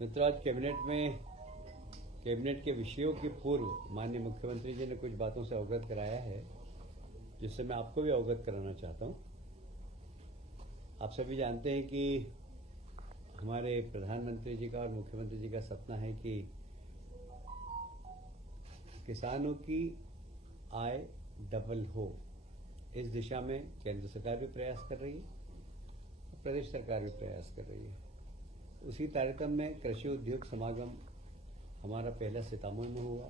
मित्रों, आज कैबिनेट के विषयों के पूर्व माननीय मुख्यमंत्री जी ने कुछ बातों से अवगत कराया है, जिससे मैं आपको भी अवगत कराना चाहता हूं। आप सभी जानते हैं कि हमारे प्रधानमंत्री जी का और मुख्यमंत्री जी का सपना है कि किसानों की आय डबल हो। इस दिशा में केंद्र सरकार भी प्रयास कर रही है, प्रदेश सरकार भी प्रयास कर रही है। उसी तारतम्य में कृषि उद्योग समागम हमारा पहला सितंबर में हुआ,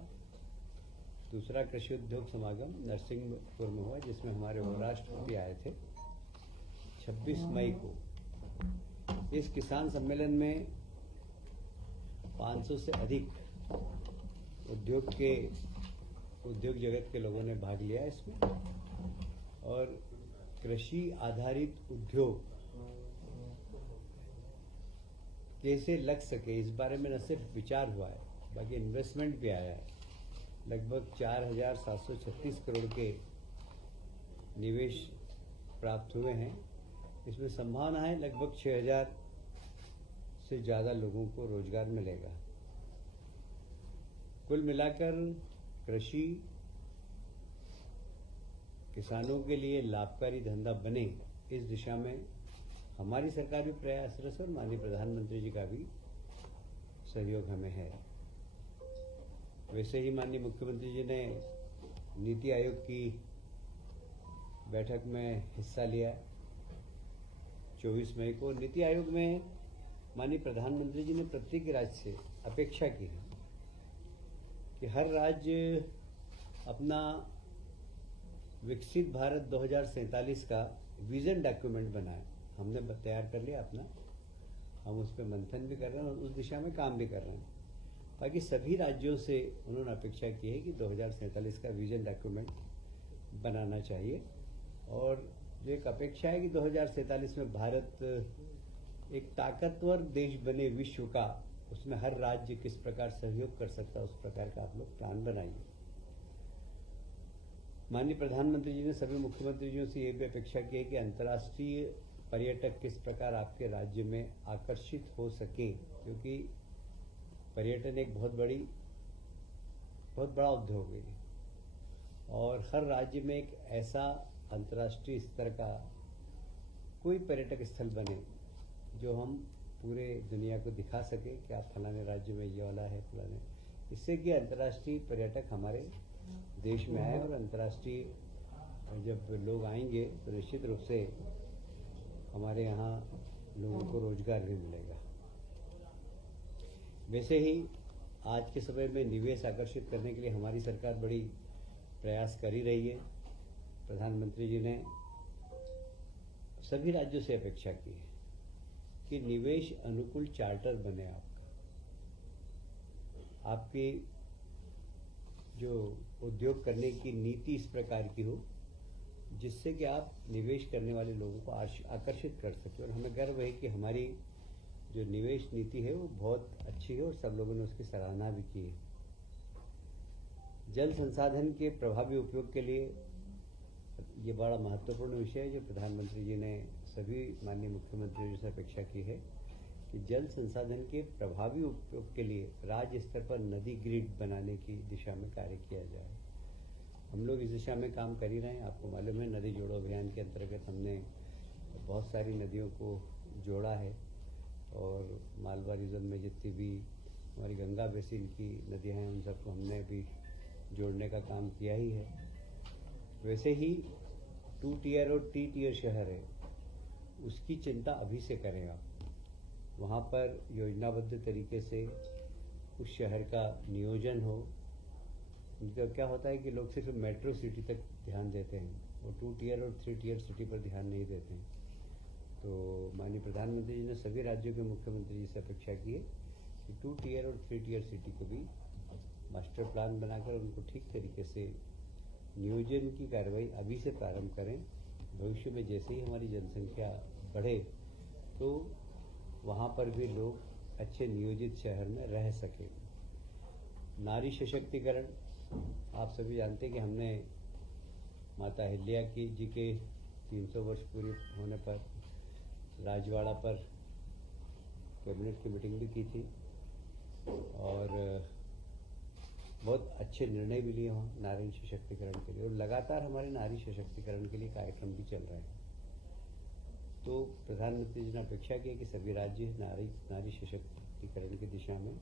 दूसरा कृषि उद्योग समागम नरसिंहपुर में हुआ, जिसमें हमारे उपराष्ट्रपति आए थे 26 मई को। इस किसान सम्मेलन में 500 से अधिक उद्योग जगत के लोगों ने भाग लिया इसमें, और कृषि आधारित उद्योग कैसे लग सके इस बारे में न सिर्फ विचार हुआ है, बाकी इन्वेस्टमेंट भी आया है। लगभग 4,736 करोड़ के निवेश प्राप्त हुए हैं। इसमें संभावना है लगभग 6,000 से ज़्यादा लोगों को रोजगार मिलेगा। कुल मिलाकर कृषि किसानों के लिए लाभकारी धंधा बने, इस दिशा में हमारी सरकार भी प्रयासरत है और माननीय प्रधानमंत्री जी का भी सहयोग हमें है। वैसे ही माननीय मुख्यमंत्री जी ने नीति आयोग की बैठक में हिस्सा लिया 24 मई को। नीति आयोग में माननीय प्रधानमंत्री जी ने प्रत्येक राज्य से अपेक्षा की है कि हर राज्य अपना विकसित भारत 2047 का विजन डॉक्यूमेंट बनाए। हमने तैयार कर लिया अपना, हम उस पर मंथन भी कर रहे हैं और उस दिशा में काम भी कर रहे हैं। बाकी सभी राज्यों से उन्होंने अपेक्षा की है कि 2047 का विजन डॉक्यूमेंट बनाना चाहिए, और जो एक अपेक्षा है कि 2047 में भारत एक ताकतवर देश बने विश्व का, उसमें हर राज्य किस प्रकार सहयोग कर सकता है, उस प्रकार का आप लोग प्लान बनाइए। माननीय प्रधानमंत्री जी ने सभी मुख्यमंत्रियों से ये भी अपेक्षा की है कि अंतर्राष्ट्रीय पर्यटक किस प्रकार आपके राज्य में आकर्षित हो सके, क्योंकि पर्यटन एक बहुत बड़ा उद्योग है, और हर राज्य में एक ऐसा अंतर्राष्ट्रीय स्तर का कोई पर्यटक स्थल बने जो हम पूरे दुनिया को दिखा सके कि आप फलाने राज्य में ये वाला है, फलाने, इससे कि अंतर्राष्ट्रीय पर्यटक हमारे देश में आए, और अंतर्राष्ट्रीय जब लोग आएंगे तो निश्चित रूप से हमारे यहाँ लोगों को रोजगार भी मिलेगा। वैसे ही आज के समय में निवेश आकर्षित करने के लिए हमारी सरकार बड़ी प्रयास कर ही रही है। प्रधानमंत्री जी ने सभी राज्यों से अपेक्षा की है कि निवेश अनुकूल चार्टर बने आपकी जो उद्योग करने की नीति इस प्रकार की हो जिससे कि आप निवेश करने वाले लोगों को आकर्षित कर सके। और हमें गर्व है कि हमारी जो निवेश नीति है वो बहुत अच्छी है और सब लोगों ने उसकी सराहना भी की है। जल संसाधन के प्रभावी उपयोग के लिए ये बड़ा महत्वपूर्ण विषय है जो प्रधानमंत्री जी ने सभी माननीय मुख्यमंत्रियों से अपेक्षा की है कि जल संसाधन के प्रभावी उपयोग के लिए राज्य स्तर पर नदी ग्रिड बनाने की दिशा में कार्य किया जाए। हम लोग इस दिशा में काम कर ही रहे हैं। आपको मालूम है, नदी जोड़ो अभियान के अंतर्गत हमने बहुत सारी नदियों को जोड़ा है, और मालवा रीजन में जितनी भी हमारी गंगा बेसिन की नदियाँ हैं उन सबको हमने भी जोड़ने का काम किया ही है। वैसे ही 2 टियर और 3 टियर शहर है, उसकी चिंता अभी से करें आप। वहाँ पर योजनाबद्ध तरीके से उस शहर का नियोजन हो। उनका क्या होता है कि लोग सिर्फ मेट्रो सिटी तक ध्यान देते हैं, वो 2 टियर और 3 टियर सिटी पर ध्यान नहीं देते हैं। तो माननीय प्रधानमंत्री जी ने सभी राज्यों के मुख्यमंत्री जी से अपेक्षा की है कि 2 टियर और 3 टियर सिटी को भी मास्टर प्लान बनाकर उनको ठीक तरीके से नियोजन की कार्रवाई अभी से प्रारंभ करें। भविष्य में जैसे ही हमारी जनसंख्या बढ़े तो वहाँ पर भी लोग अच्छे नियोजित शहर में रह सकें। नारी सशक्तिकरण, आप सभी जानते हैं कि हमने माता अहिल्या जी के 300 वर्ष पूरे होने पर राजवाड़ा पर कैबिनेट की मीटिंग भी की थी, और बहुत अच्छे निर्णय भी लिए हों नारी सशक्तिकरण के लिए, और लगातार हमारे नारी सशक्तिकरण के लिए कार्यक्रम भी चल रहे हैं। तो प्रधानमंत्री जी ने अपेक्षा की कि सभी राज्य नारी सशक्तिकरण की दिशा में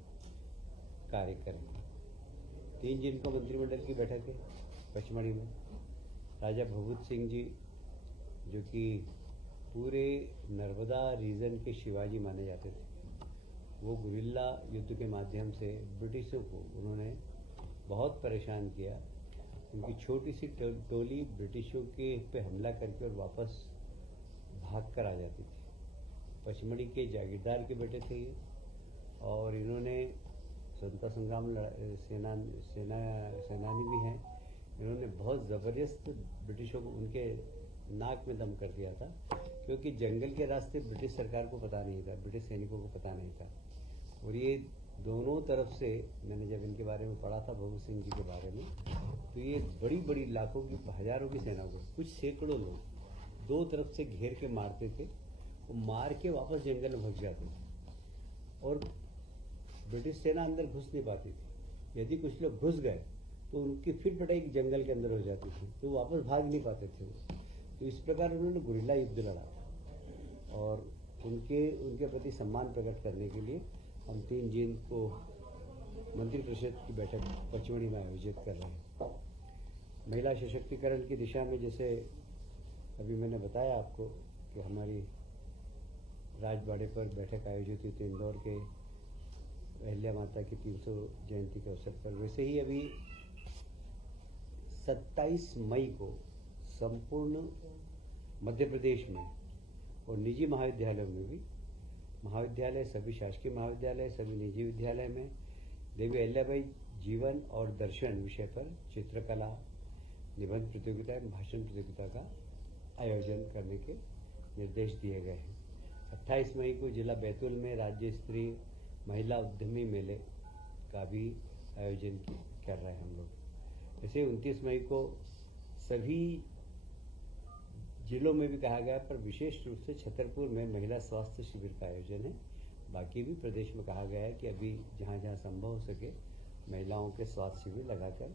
कार्य करें। 3 जून को मंत्रिमंडल की बैठक है पचमढ़ी में। राजा भभूत सिंह जी, जो कि पूरे नर्मदा रीजन के शिवाजी माने जाते थे, वो गुरिल्ला युद्ध के माध्यम से ब्रिटिशों को उन्होंने बहुत परेशान किया। उनकी छोटी सी टोली ब्रिटिशों के पे हमला करके और वापस भाग कर आ जाती थी। पचमढ़ी के जागीरदार के बेटे थे ये, और इन्होंने स्वतंत्रता संग्राम सेनानी भी हैं। इन्होंने बहुत ज़बरदस्त ब्रिटिशों को उनके नाक में दम कर दिया था, क्योंकि जंगल के रास्ते ब्रिटिश सरकार को पता नहीं था, ब्रिटिश सैनिकों को पता नहीं था। और ये दोनों तरफ से, मैंने जब इनके बारे में पढ़ा था भगत सिंह जी के बारे में, तो ये बड़ी बड़ी लाखों की हजारों की सेना को, कुछ सैकड़ों लोग दो तरफ से घेर के मारते थे, वो मार के वापस जंगल में भग जाते थे और ब्रिटिश सेना अंदर घुस नहीं पाती थी। यदि कुछ लोग घुस गए तो उनकी फिर पिटाई जंगल के अंदर हो जाती थी, तो वापस भाग नहीं पाते थे वो। तो इस प्रकार उन्होंने गुरिल्ला युद्ध लड़ा था, और उनके प्रति सम्मान प्रकट करने के लिए हम 3 जून को मंत्रिपरिषद की बैठक पचमढ़ी में आयोजित कर रहे हैं। महिला सशक्तिकरण की दिशा में, जैसे अभी मैंने बताया आपको कि हमारी राजबाड़े पर बैठक आयोजित हुई थी इंदौर के अहिल्या माता की 300 जयंती के अवसर पर, वैसे ही अभी 27 मई को संपूर्ण मध्य प्रदेश में और निजी महाविद्यालयों में भी, महाविद्यालय, सभी शासकीय महाविद्यालय, सभी निजी विद्यालय में देवी अहिल्याबाई जीवन और दर्शन विषय पर चित्रकला, निबंध प्रतियोगिता एवं भाषण प्रतियोगिता का आयोजन करने के निर्देश दिए गए हैं। 28 मई को जिला बैतूल में राज्य स्तरीय महिला उद्यमी मेले का भी आयोजन कर रहे हैं हम लोग। जैसे 29 मई को सभी जिलों में भी कहा गया, पर विशेष रूप से छतरपुर में महिला स्वास्थ्य शिविर का आयोजन है। बाकी भी प्रदेश में कहा गया है कि अभी जहाँ जहाँ संभव हो सके महिलाओं के स्वास्थ्य शिविर लगाकर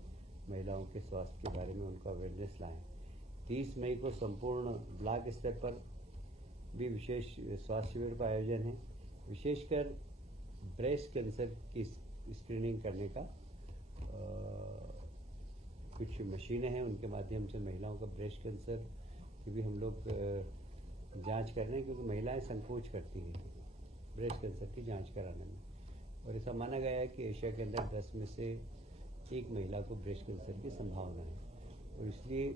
महिलाओं के स्वास्थ्य के बारे में उनको अवेयरनेस लाएं। 30 मई को संपूर्ण ब्लॉक स्तर पर भी विशेष स्वास्थ्य शिविर का आयोजन है। विशेषकर ब्रेस्ट कैंसर की स्क्रीनिंग करने का कुछ मशीनें हैं, उनके माध्यम से महिलाओं का ब्रेस्ट कैंसर की भी हम लोग जांच कर रहे हैं, क्योंकि महिलाएं संकोच करती हैं ब्रेस्ट कैंसर की जांच कराने में। और ऐसा माना गया है कि एशिया के अंदर 10 में से 1 महिला को ब्रेस्ट कैंसर की संभावना है, और इसलिए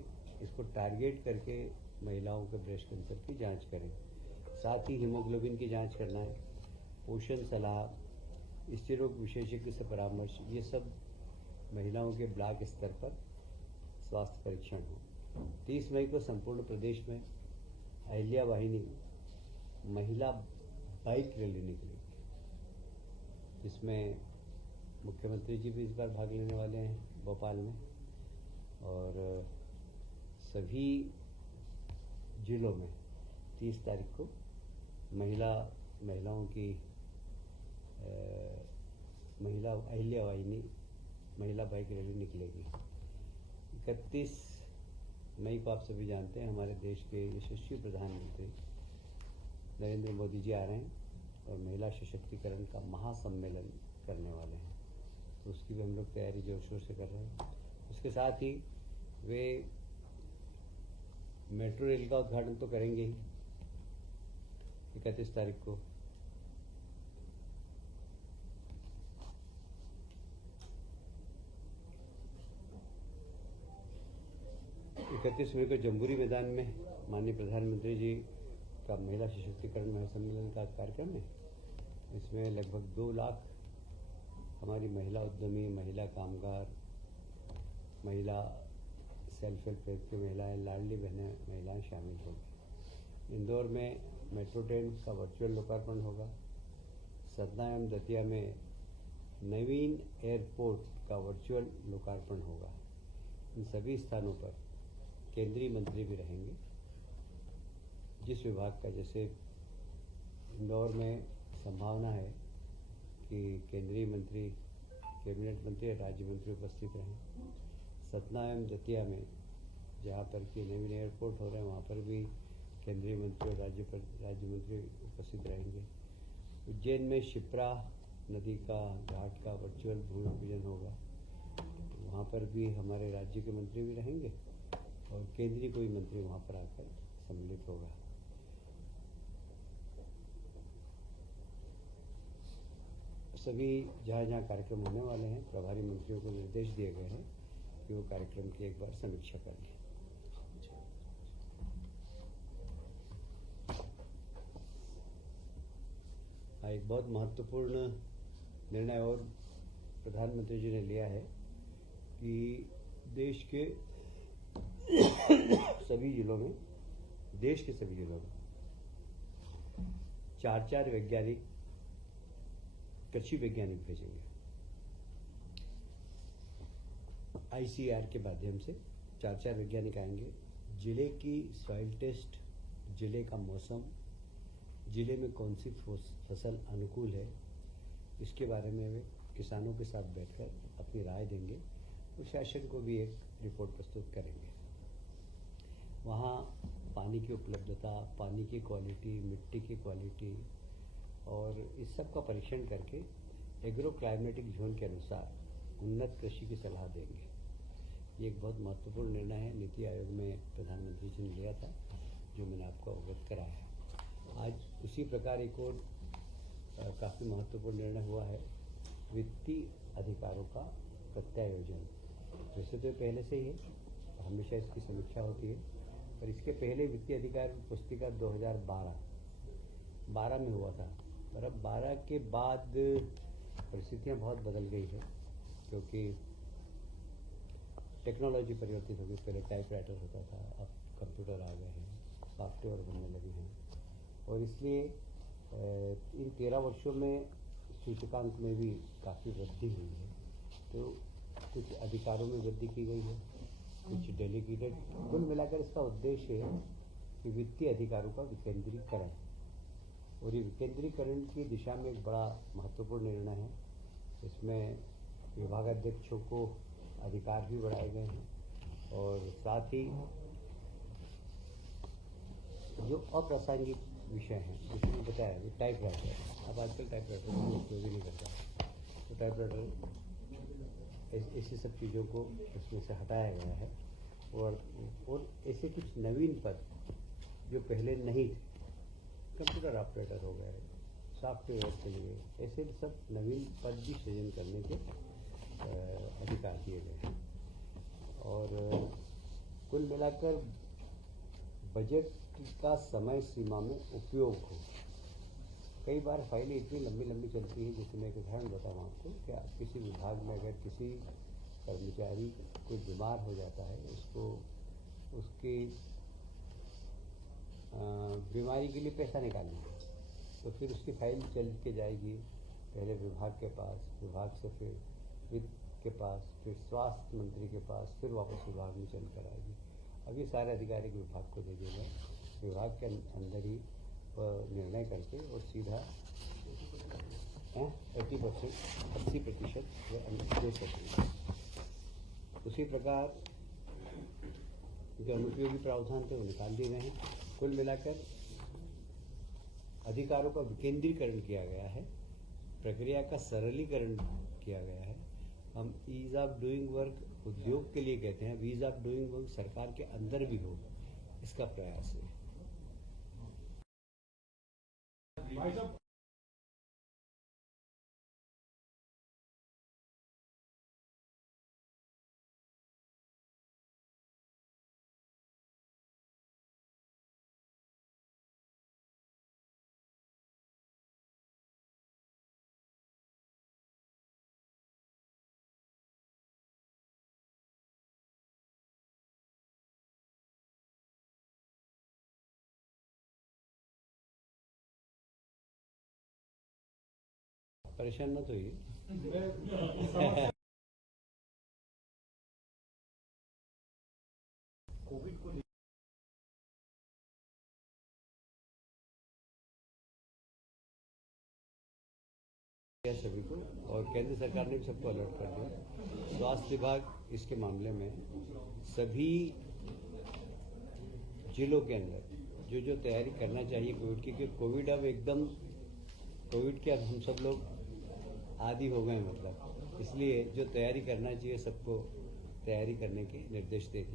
इसको टारगेट करके महिलाओं के ब्रेस्ट कैंसर की जांच करें। साथ ही हीमोग्लोबिन की जांच करना है, पोषण सलाह, स्त्री रोग विशेषज्ञ से परामर्श, ये सब महिलाओं के ब्लॉक स्तर पर स्वास्थ्य परीक्षण हो। 30 मई को संपूर्ण प्रदेश में अहिल्या वाहिनी महिला बाइक रैली निकलेगी, जिसमें मुख्यमंत्री जी भी इस बार भाग लेने वाले हैं भोपाल में, और सभी जिलों में 30 तारीख को महिलाओं की महिला अहिल्या वाहिनी महिला बाइक रैली निकलेगी। 31 मई को आप सभी जानते हैं हमारे देश के यशस्वी प्रधानमंत्री नरेंद्र मोदी जी आ रहे हैं और महिला सशक्तिकरण का महासम्मेलन करने वाले हैं, तो उसकी भी हम लोग तैयारी जोर शोर से कर रहे हैं। उसके साथ ही वे मेट्रो रेल का उद्घाटन तो करेंगे ही 31 तारीख को। इकतीस मई को जम्बूरी मैदान में माननीय प्रधानमंत्री जी का महिला सशक्तिकरण महासम्मेलन का कार्यक्रम है। इसमें लगभग 2 लाख हमारी महिला उद्यमी, महिला कामगार, महिला सेल्फ हेल्प ग्रुप की महिलाएं, लाडली बहनें महिलाएं शामिल होंगी। इंदौर में मेट्रो ट्रेन का वर्चुअल लोकार्पण होगा। सतना एवं दतिया में नवीन एयरपोर्ट का वर्चुअल लोकार्पण होगा। इन सभी स्थानों पर केंद्रीय मंत्री भी रहेंगे। जिस विभाग का, जैसे इंदौर में संभावना है कि केंद्रीय मंत्री, कैबिनेट मंत्री और राज्य मंत्री उपस्थित रहें। सतना एवं दतिया में जहाँ पर कि नए नए एयरपोर्ट हो रहे हैं वहाँ पर भी केंद्रीय मंत्री और राज्य मंत्री उपस्थित रहेंगे। उज्जैन में शिप्रा नदी का घाट का वर्चुअल भूमि पूजन होगा, वहाँ पर भी हमारे राज्य के मंत्री भी रहेंगे और केंद्रीय कोई मंत्री वहाँ पर आकर सम्मिलित होगा। सभी जहाँ जहाँ कार्यक्रम होने वाले हैं प्रभारी मंत्रियों को निर्देश दिए गए हैं कि वो कार्यक्रम की एक बार समीक्षा कर लें। एक बहुत महत्वपूर्ण निर्णय और प्रधानमंत्री जी ने लिया है कि देश के सभी जिलों में, चार वैज्ञानिक, कृषि वैज्ञानिक भेजेंगे। ICAR के माध्यम से चार वैज्ञानिक आएंगे। जिले की सॉइल टेस्ट, जिले का मौसम, जिले में कौन सी फसल अनुकूल है, इसके बारे में वे किसानों के साथ बैठकर अपनी राय देंगे और शासन को भी एक रिपोर्ट प्रस्तुत करेंगे। वहाँ पानी की उपलब्धता, पानी की क्वालिटी, मिट्टी की क्वालिटी और इस सब का परीक्षण करके एग्रो क्लाइमेटिक जोन के अनुसार उन्नत कृषि की सलाह देंगे। ये एक बहुत महत्वपूर्ण निर्णय है, नीति आयोग में प्रधानमंत्री जी ने लिया था, जो मैंने आपको अवगत कराया है। आज उसी प्रकार एक और काफ़ी महत्वपूर्ण निर्णय हुआ है, वित्तीय अधिकारों का प्रत्यायोजन। वैसे तो पहले से ही है, हमेशा इसकी समीक्षा होती है, पर इसके पहले वित्तीय अधिकार पुस्तिका 2012 में हुआ था, पर अब 12 के बाद परिस्थितियाँ बहुत बदल गई है, क्योंकि टेक्नोलॉजी परिवर्तित हो गई। पहले टाइपराइटर होता था, अब कंप्यूटर आ गए हैं, सॉफ्टवेयर बनने लगे हैं और इसलिए इन 13 वर्षों में सूचकांक में भी काफ़ी वृद्धि हुई है। तो कुछ अधिकारों में वृद्धि की गई है, कुछ डेलीगेटेड। कुल मिलाकर इसका उद्देश्य है कि वित्तीय अधिकारों का विकेंद्रीकरण, और ये विकेंद्रीकरण की दिशा में एक बड़ा महत्वपूर्ण निर्णय है। इसमें विभागाध्यक्षों को अधिकार भी बढ़ाए गए हैं और साथ ही जो अप्रासंगिक विषय हैं, जैसे मैंने बताया कि टाइपराइटर, अब आजकल टाइपराइटर को उपयोग ही नहीं करता, तो टाइपराइटर ऐसी सब चीज़ों को इसमें से हटाया गया है और ऐसे कुछ नवीन पद जो पहले नहीं थे, कंप्यूटर ऑपरेटर हो गए, सॉफ्टवेयर के लिए ऐसे सब नवीन पद भी सृजन करने के अधिकार दिए गए हैं। और कुल मिलाकर बजट का समय सीमा में उपयोग हो। कई बार फाइलें इतनी लंबी लंबी चलती हैं, जैसे मैं एक उदाहरण बताऊँ आपको, क्या किसी विभाग में अगर किसी कर्मचारी कोई बीमार हो जाता है, उसको उसकी बीमारी के लिए पैसा निकालना है, तो फिर उसकी फाइल चल के जाएगी पहले विभाग के पास, विभाग से फिर वित्त के पास, फिर स्वास्थ्य मंत्री के पास, फिर वापस विभाग में चल कर आएगी। अब ये सारे अधिकारी विभाग को दे दिए गए, विभाग के अंदर ही निर्णय करके और सीधा 80% दे सकते। उसी प्रकार जो अनुपयोगी प्रावधान थे वो निकाल दिए गए हैं। कुल मिलाकर अधिकारों का विकेंद्रीकरण किया गया है, प्रक्रिया का सरलीकरण किया गया है। हम ईज ऑफ डूइंग वर्क उद्योग के लिए कहते हैं, ईज ऑफ डूइंग वर्क सरकार के अंदर भी हो, इसका प्रयास है। परेशान मत होइए। कोविड को दिया सभी को और केंद्र सरकार ने भी सबको अलर्ट कर दिया। स्वास्थ्य विभाग इसके मामले में सभी जिलों के अंदर जो जो तैयारी करना चाहिए कोविड की, क्योंकि कोविड अब एकदम कोविड के अब हम सब लोग आदी हो गए मतलब, इसलिए जो तैयारी करना चाहिए सबको तैयारी करने के निर्देश दे दिए।